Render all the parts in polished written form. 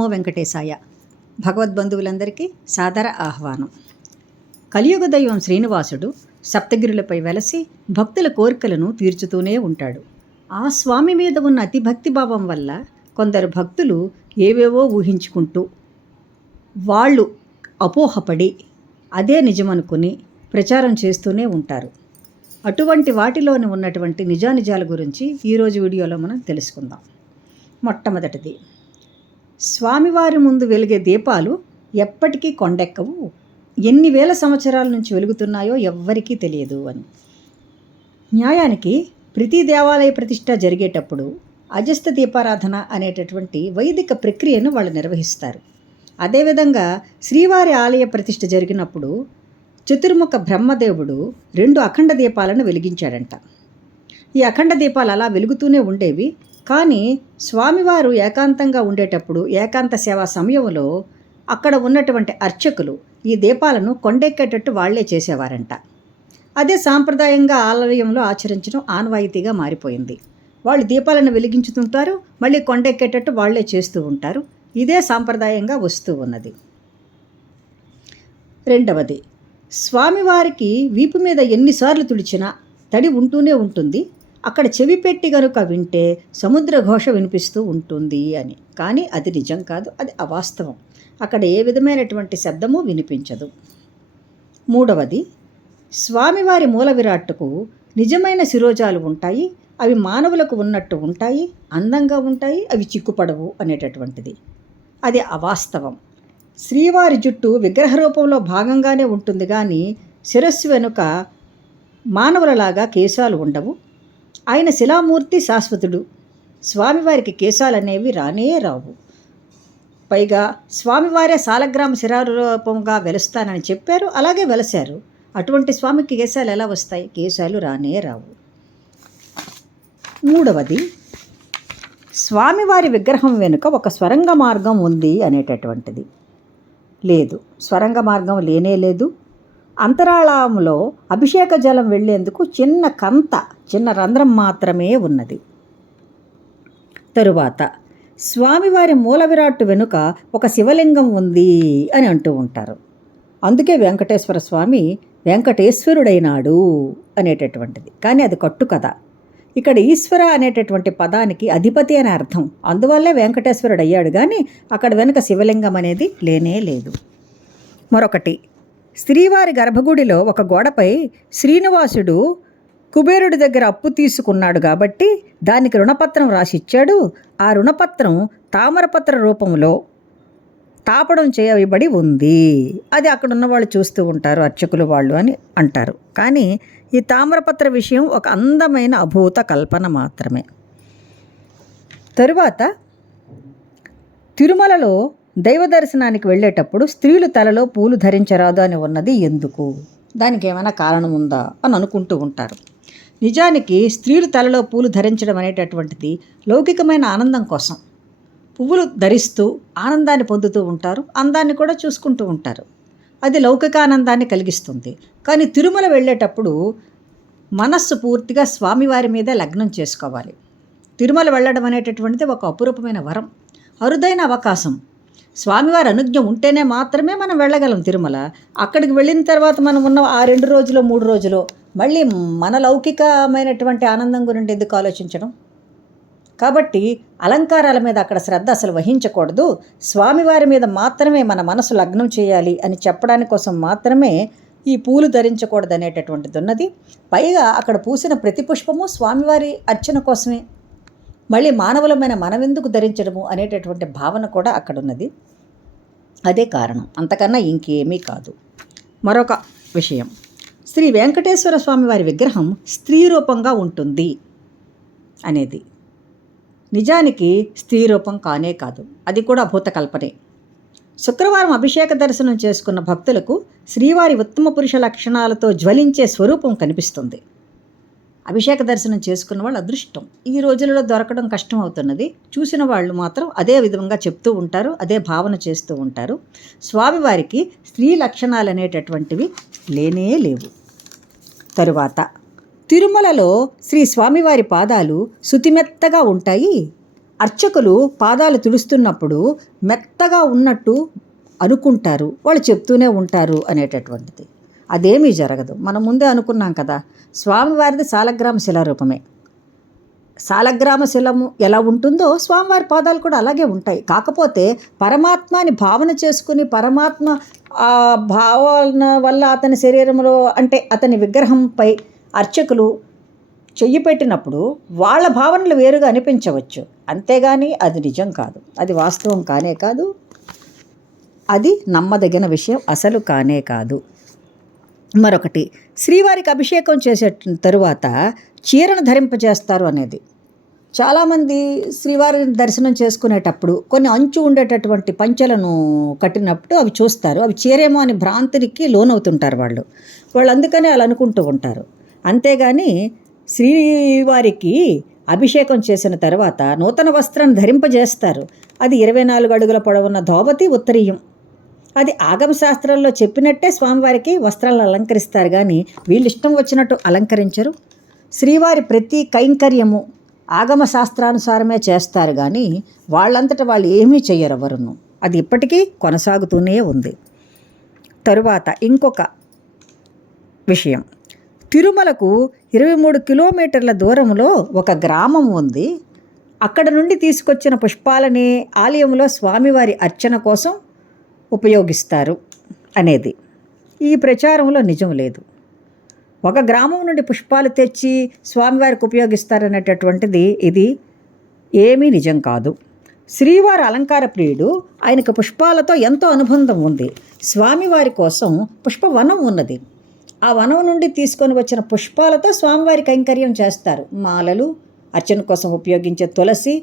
నమో వెంకటేశాయ. భగవద్బంధువులందరికీ సాదర ఆహ్వానం. కలియుగ దైవం శ్రీనివాసుడు సప్తగిరులపై వెలసి భక్తుల కోరికలను తీర్చుతూనే ఉంటాడు. ఆ స్వామి మీద ఉన్న అతి భక్తిభావం వల్ల కొందరు భక్తులు ఏవేవో ఊహించుకుంటూ వాళ్ళు అపోహపడి అదే నిజమనుకుని ప్రచారం చేస్తూనే ఉంటారు. అటువంటి వాటిలోని ఉన్నటువంటి నిజానిజాల గురించి ఈరోజు వీడియోలో మనం తెలుసుకుందాం. మొట్టమొదటిది, స్వామివారి ముందు వెలిగే దీపాలు ఎప్పటికీ కొండెక్కవు, ఎన్ని వేల సంవత్సరాల నుంచి వెలుగుతున్నాయో ఎవ్వరికీ తెలియదు అని. న్యాయానికి ప్రతి దేవాలయ ప్రతిష్ట జరిగేటప్పుడు అజస్త దీపారాధన అనేటటువంటి వైదిక ప్రక్రియను వాళ్ళు నిర్వహిస్తారు. అదేవిధంగా శ్రీవారి ఆలయ ప్రతిష్ఠ జరిగినప్పుడు చతుర్ముఖ బ్రహ్మదేవుడు 2 అఖండ దీపాలను వెలిగించాడంట. ఈ అఖండ దీపాలు అలా వెలుగుతూనే ఉండేవి. కానీ స్వామివారు ఏకాంతంగా ఉండేటప్పుడు ఏకాంత సేవా సమయంలో అక్కడ ఉన్నటువంటి అర్చకులు ఈ దీపాలను కొండెక్కేటట్టు వాళ్లే చేసేవారంట. అదే సాంప్రదాయంగా ఆలయంలో ఆచరించడం ఆనవాయితీగా మారిపోయింది. వాళ్ళు దీపాలను వెలిగించుతుంటారు, మళ్ళీ కొండెక్కేటట్టు వాళ్లే చేస్తూ ఉంటారు. ఇదే సాంప్రదాయంగా వస్తూ ఉన్నది. రెండవది, స్వామివారికి వీపు మీద ఎన్నిసార్లు తుడిచినా తడి ఉంటూనే ఉంటుంది. అక్కడ చెవి పెట్టి గనుక వింటే సముద్ర ఘోష వినిపిస్తూ ఉంటుంది అని. కానీ అది నిజం కాదు, అది అవాస్తవం. అక్కడ ఏ విధమైనటువంటి శబ్దము వినిపించదు. మూడవది, స్వామివారి మూల విరాట్టుకు నిజమైన శిరోజాలు ఉంటాయి. అవి మానవులకు ఉన్నట్టు ఉంటాయి, అందంగా ఉంటాయి, అవి చిక్కుపడవు అనేటటువంటిది. అది అవాస్తవం. శ్రీవారి జుట్టు విగ్రహ రూపంలో భాగంగానే ఉంటుంది, కానీ శిరస్సు వెనుక మానవులలాగా కేశాలు ఉండవు. ఆయన శిలామూర్తి, శాశ్వతుడు. స్వామివారికి కేశాలనేవి రానే రావు. పైగా స్వామివారే సాలగ్రామ శిలారూపంగా వెలుస్తానని చెప్పారు, అలాగే వెలశారు. అటువంటి స్వామికి కేశాలు ఎలా వస్తాయి? కేశాలు రానే రావు. మూడవది, స్వామివారి విగ్రహం వెనుక ఒక స్వరంగ మార్గం ఉంది అనేటటువంటిది. లేదు, స్వరంగ మార్గం లేనే లేదు. అంతరాళంలో అభిషేక జలం వెళ్లేందుకు చిన్న రంధ్రం మాత్రమే ఉన్నది. తరువాత స్వామివారి మూల విరాట్టు వెనుక ఒక శివలింగం ఉంది అని అంటూ ఉంటారు. అందుకే వెంకటేశ్వర స్వామి వెంకటేశ్వరుడైనాడు అనేటటువంటిది. కానీ అది కట్టు కదా. ఇక్కడ ఈశ్వర అనేటటువంటి పదానికి అధిపతి అనే అర్థం. అందువల్లే వెంకటేశ్వరుడు అయ్యాడు, కానీ అక్కడ వెనుక శివలింగం అనేది లేనే లేదు. మరొకటి, శ్రీవారి గర్భగుడిలో ఒక గోడపై శ్రీనివాసుడు కుబేరుడి దగ్గర అప్పు తీసుకున్నాడు కాబట్టి దానికి రుణపత్రం రాసిచ్చాడు. ఆ రుణపత్రం తామరపత్ర రూపంలో తాపడం చేయబడి ఉంది. అది అక్కడ ఉన్నవాళ్ళు చూస్తూ ఉంటారు, అర్చకులు వాళ్ళు అని అంటారు. కానీ ఈ తామ్రపత్ర విషయం ఒక అందమైన అభూత కల్పన మాత్రమే. తరువాత, తిరుమలలో దైవ దర్శనానికి వెళ్ళేటప్పుడు స్త్రీలు తలలో పూలు ధరించరాదు అని ఉన్నది ఎందుకు? దానికి ఏమైనా కారణం ఉందా అని అనుకుంటూ ఉంటారు. నిజానికి స్త్రీలు తలలో పూలు ధరించడం అనేటటువంటిది లౌకికమైన ఆనందం కోసం. పువ్వులు ధరిస్తూ ఆనందాన్ని పొందుతూ ఉంటారు, అందాన్ని కూడా చూసుకుంటూ ఉంటారు. అది లౌకిక ఆనందాన్ని కలిగిస్తుంది. కానీ తిరుమల వెళ్ళేటప్పుడు మనస్సు పూర్తిగా స్వామివారి మీద లగ్నం చేసుకోవాలి. తిరుమల వెళ్ళడం అనేటటువంటిది ఒక అపురూపమైన వరం, అరుదైన అవకాశం. స్వామివారి అనుజ్ఞ ఉంటేనే మాత్రమే మనం వెళ్ళగలం తిరుమల. అక్కడికి వెళ్ళిన తర్వాత మనం ఉన్న ఆ 2 రోజులు 3 రోజులు మళ్ళీ మన లౌకికమైనటువంటి ఆనందం గురించి ఎందుకు ఆలోచించడం? కాబట్టి అలంకారాల మీద అక్కడ శ్రద్ధ అసలు వహించకూడదు. స్వామివారి మీద మాత్రమే మన మనసు లగ్నం చేయాలి అని చెప్పడానికి కోసం మాత్రమే ఈ పూలు ధరించకూడదు అనేటటువంటిది ఉన్నది. పైగా అక్కడ పూసిన ప్రతి పుష్పము స్వామివారి అర్చన కోసమే. మళ్ళీ మానవులమైన మనమెందుకు ధరించడము అనేటటువంటి భావన కూడా అక్కడ ఉన్నది. అదే కారణం, అంతకన్నా ఇంకేమీ కాదు. మరొక విషయం, శ్రీ వెంకటేశ్వర స్వామి వారి విగ్రహం స్త్రీ రూపంగా ఉంటుంది అనేది నిజానికి స్త్రీ రూపం కానే కాదు, అది కూడా భూత కల్పనే. శుక్రవారం అభిషేక దర్శనం చేసుకున్న భక్తులకు శ్రీవారి ఉత్తమ పురుష లక్షణాలతో జ్వలించే స్వరూపం కనిపిస్తుంది. అభిషేక దర్శనం చేసుకున్న వాళ్ళు అదృష్టం. ఈ రోజులలో దొరకడం కష్టం అవుతున్నది. చూసిన వాళ్ళు మాత్రం అదే విధంగా చెప్తూ ఉంటారు, అదే భావన చేస్తూ ఉంటారు. స్వామివారికి స్త్రీ లక్షణాలు అనేటటువంటివి లేనే లేవు. తరువాత, తిరుమలలో శ్రీ స్వామివారి పాదాలు శుతిమెత్తగా ఉంటాయి. అర్చకులు పాదాలు తుడుస్తున్నప్పుడు మెత్తగా ఉన్నట్టు అనుకుంటారు, వాళ్ళు చెప్తూనే ఉంటారు అనేటటువంటిది. అదేమీ జరగదు. మనం ముందే అనుకున్నాం కదా, స్వామివారిది సాలగ్రామ శిలారూపమే. సాలగ్రామ శిలము ఎలా ఉంటుందో స్వామివారి పాదాలు కూడా అలాగే ఉంటాయి. కాకపోతే పరమాత్మని భావన చేసుకుని పరమాత్మ ఆ భావన వల్ల అతని శరీరంలో అంటే అతని విగ్రహంపై అర్చకులు చెయ్యి పెట్టినప్పుడు వాళ్ళ భావనలు వేరుగా అనిపించవచ్చు. అంతేగాని అది నిజం కాదు, అది వాస్తవం కానే కాదు, అది నమ్మదగిన విషయం అసలు కానే కాదు. మరొకటి, శ్రీవారికి అభిషేకం చేసే తరువాత చీరను ధరింపజేస్తారు అనేది. చాలామంది శ్రీవారిని దర్శనం చేసుకునేటప్పుడు కొన్ని అంచు ఉండేటటువంటి పంచెలను కట్టినప్పుడు అవి చూస్తారు, అవి చీరేమో అని భ్రాంతికి లోనవుతుంటారు వాళ్ళు అందుకనే అలా అనుకుంటూ ఉంటారు. అంతేగాని శ్రీవారికి అభిషేకం చేసిన తర్వాత నూతన వస్త్రాన్ని ధరింపజేస్తారు. అది 24 అడుగుల పొడవున్న ధోవతి ఉత్తరీయం. అది ఆగమ శాస్త్రంలో చెప్పినట్టే స్వామివారికి వస్త్రాలను అలంకరిస్తారు, కానీ వీళ్ళు ఇష్టం వచ్చినట్టు అలంకరించరు. శ్రీవారి ప్రతి కైంకర్యము ఆగమ శాస్త్రానుసారమే చేస్తారు, కానీ వాళ్ళంతటా వాళ్ళు ఏమీ చెయ్యరు ఎవరును. అది ఇప్పటికీ కొనసాగుతూనే ఉంది. తరువాత ఇంకొక విషయం, తిరుమలకు 23 కిలోమీటర్ల దూరంలో ఒక గ్రామం ఉంది. అక్కడ నుండి తీసుకొచ్చిన పుష్పాలని ఆలయంలో స్వామివారి అర్చన కోసం ఉపయోగిస్తారు అనేది ఈ ప్రచారంలో నిజం లేదు. ఒక గ్రామం నుండి పుష్పాలు తెచ్చి స్వామివారికి ఉపయోగిస్తారనేటటువంటిది ఇది ఏమీ నిజం కాదు. శ్రీవారి అలంకార ప్రియుడు, ఆయనకు పుష్పాలతో ఎంతో అనుబంధం ఉంది. స్వామివారి కోసం పుష్పవనం ఉన్నది. ఆ వనం నుండి తీసుకొని వచ్చిన పుష్పాలతో స్వామివారి కైంకర్యం చేస్తారు. మాలలు, అర్చన కోసం ఉపయోగించే తులసి,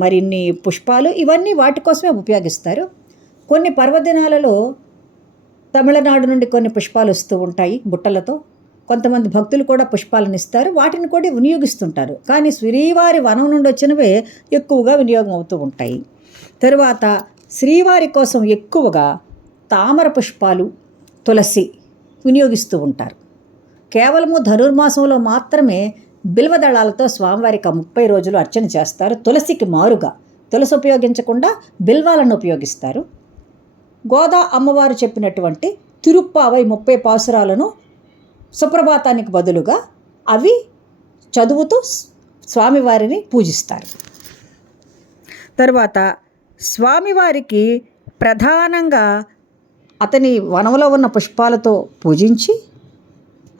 మరిన్ని పుష్పాలు, ఇవన్నీ వాటి కోసమే ఉపయోగిస్తారు. కొన్ని పర్వదినాలలో తమిళనాడు నుండి కొన్ని పుష్పాలు వస్తూ ఉంటాయి బుట్టలతో. కొంతమంది భక్తులు కూడా పుష్పాలను ఇస్తారు, వాటిని కూడా వినియోగిస్తుంటారు. కానీ శ్రీవారి వనం నుండి వచ్చినవే ఎక్కువగా వినియోగం అవుతూ ఉంటాయి. తరువాత శ్రీవారి కోసం ఎక్కువగా తామర పుష్పాలు, తులసి వినియోగిస్తూ ఉంటారు. కేవలము ధనుర్మాసంలో మాత్రమే బిల్వదళాలతో స్వామివారికి 30 రోజులు అర్చన చేస్తారు. తులసికి మారుగా తులసి ఉపయోగించకుండా బిల్వాలను ఉపయోగిస్తారు. గోదా అమ్మవారు చెప్పినటువంటి తిరుప్పావై 30 పాసురాలను సుప్రభాతానికి బదులుగా అవి చదువుతూ స్వామివారిని పూజిస్తారు. తరువాత స్వామివారికి ప్రధానంగా అతని వనంలో ఉన్న పుష్పాలతో పూజించి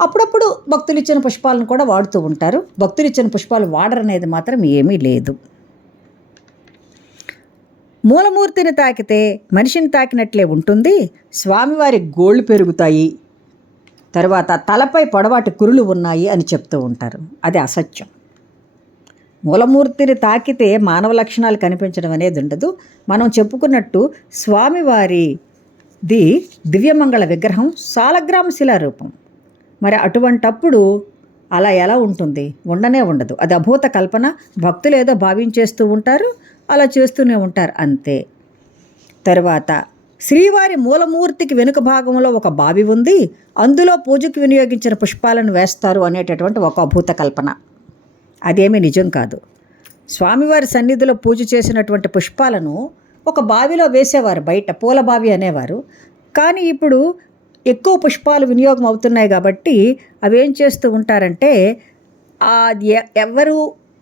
అప్పుడప్పుడు భక్తులు ఇచ్చిన పుష్పాలను కూడా వాడుతూ ఉంటారు. భక్తులు ఇచ్చిన పుష్పాలు వాడరనేది మాత్రం ఏమీ లేదు. మూలమూర్తిని తాకితే మనిషిని తాకినట్లే ఉంటుంది. స్వామివారి గోళ్ళు పెరుగుతాయి, తర్వాత తలపై పొడవాటి కురులు ఉన్నాయి అని చెప్తూ ఉంటారు. అది అసత్యం. మూలమూర్తిని తాకితే మానవ లక్షణాలు కనిపించడం అనేది ఉండదు. మనం చెప్పుకున్నట్టు స్వామివారిది దివ్యమంగళ విగ్రహం సాలగ్రామ శిలారూపం. మరి అటువంటప్పుడు అలా ఎలా ఉంటుంది? ఉండనే ఉండదు. అది అభూత కల్పన. భక్తులు ఏదో భావించేస్తూ ఉంటారు, అలా చేస్తూనే ఉంటారు, అంతే. తరువాత శ్రీవారి మూలమూర్తికి వెనుక భాగంలో ఒక బావి ఉంది, అందులో పూజకు వినియోగించిన పుష్పాలను వేస్తారు అనేటటువంటి ఒక అభూత కల్పన. అదేమీ నిజం కాదు. స్వామివారి సన్నిధిలో పూజ చేసినటువంటి పుష్పాలను ఒక బావిలో వేసేవారు, బయట పూల బావి అనేవారు. కానీ ఇప్పుడు ఎక్కువ పుష్పాలు వినియోగం అవుతున్నాయి కాబట్టి అవేం చేస్తూ ఉంటారంటే ఎవరు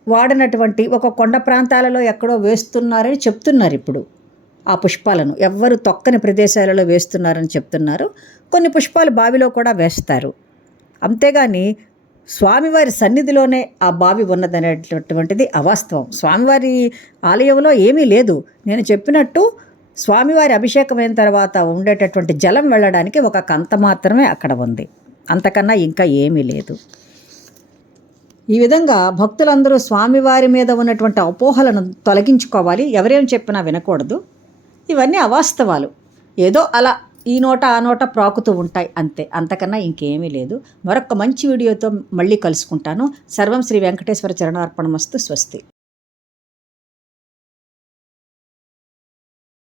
వాడనటువంటి ఒక కొండ ప్రాంతాలలో ఎక్కడో వేస్తున్నారని చెప్తున్నారు. ఇప్పుడు ఆ పుష్పాలను ఎవ్వరు తొక్కని ప్రదేశాలలో వేస్తున్నారని చెప్తున్నారు. కొన్ని పుష్పాలు బావిలో కూడా వేస్తారు. అంతేగాని స్వామివారి సన్నిధిలోనే ఆ బావి ఉన్నదనేటటువంటిది అవాస్తవం. స్వామివారి ఆలయంలో ఏమీ లేదు. నేను చెప్పినట్టు స్వామివారి అభిషేకం అయిన తర్వాత ఉండేటటువంటి జలం వెళ్ళడానికి ఒక కంత మాత్రమే అక్కడ ఉంది, అంతకన్నా ఇంకా ఏమీ లేదు. ఈ విధంగా భక్తులందరూ స్వామివారి మీద ఉన్నటువంటి అపోహలను తొలగించుకోవాలి. ఎవరేం చెప్పినా వినకూడదు. ఇవన్నీ అవాస్తవాలు. ఏదో అలా ఈ నోట ఆ నోట ప్రాకుతూ ఉంటాయి, అంతే. అంతకన్నా ఇంకేమీ లేదు. మరొక మంచి వీడియోతో మళ్ళీ కలుసుకుంటాను. సర్వం శ్రీ వెంకటేశ్వర చరణార్పణమస్తు. స్వస్తి.